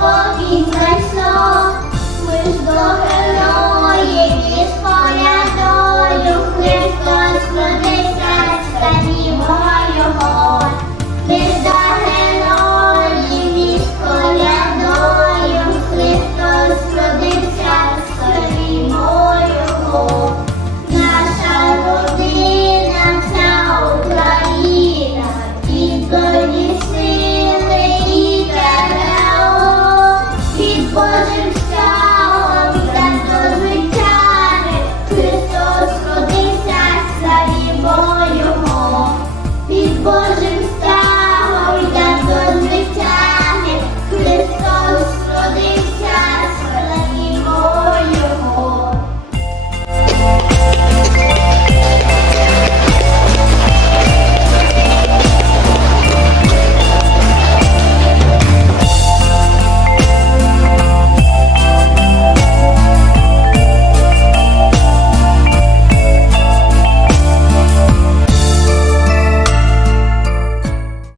for me.